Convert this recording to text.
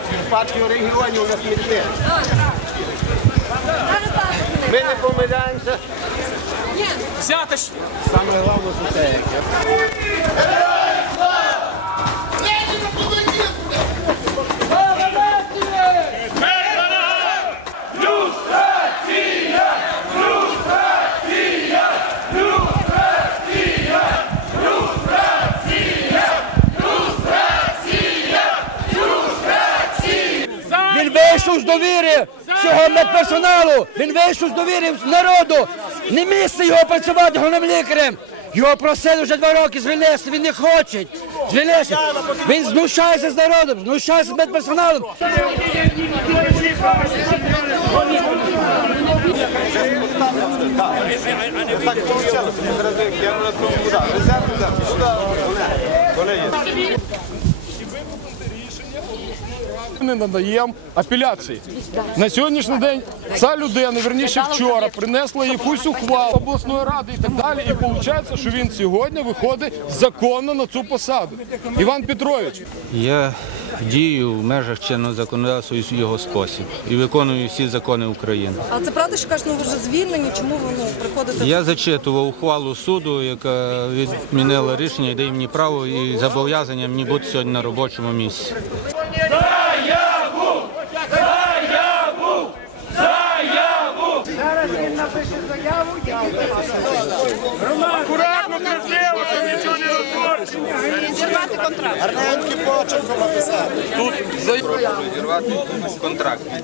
в партію регіонів на смітник. Ми не помиляємося. Взяти ж. Саме головне це Він вийшов з довіри всього медперсоналу. Він вийшов з довіри народу. Не місце його працювати головним лікарем. Його просили вже два роки звільнитися, він не хоче. Звільнитися. Він знущається з народом, знущається з медперсоналом. Так не надаємо апеляції. На сьогоднішній день ця людина, верніше вчора, принесла якусь ухвалу обласної ради і так далі. І виходить, що він сьогодні виходить законно на цю посаду. Іван Петрович, Я дію в межах чинного законодавства і його спосіб і виконую всі закони України. А це правда, що кажуть, ну ви вже звільнені, чому ви ну, приходите? Я зачитував ухвалу суду, яка відмінила рішення і дає мені право і зобов'язання мені бути сьогодні на робочому місці. Акуратно, розпорчено. Зірвати контракт. Контракт.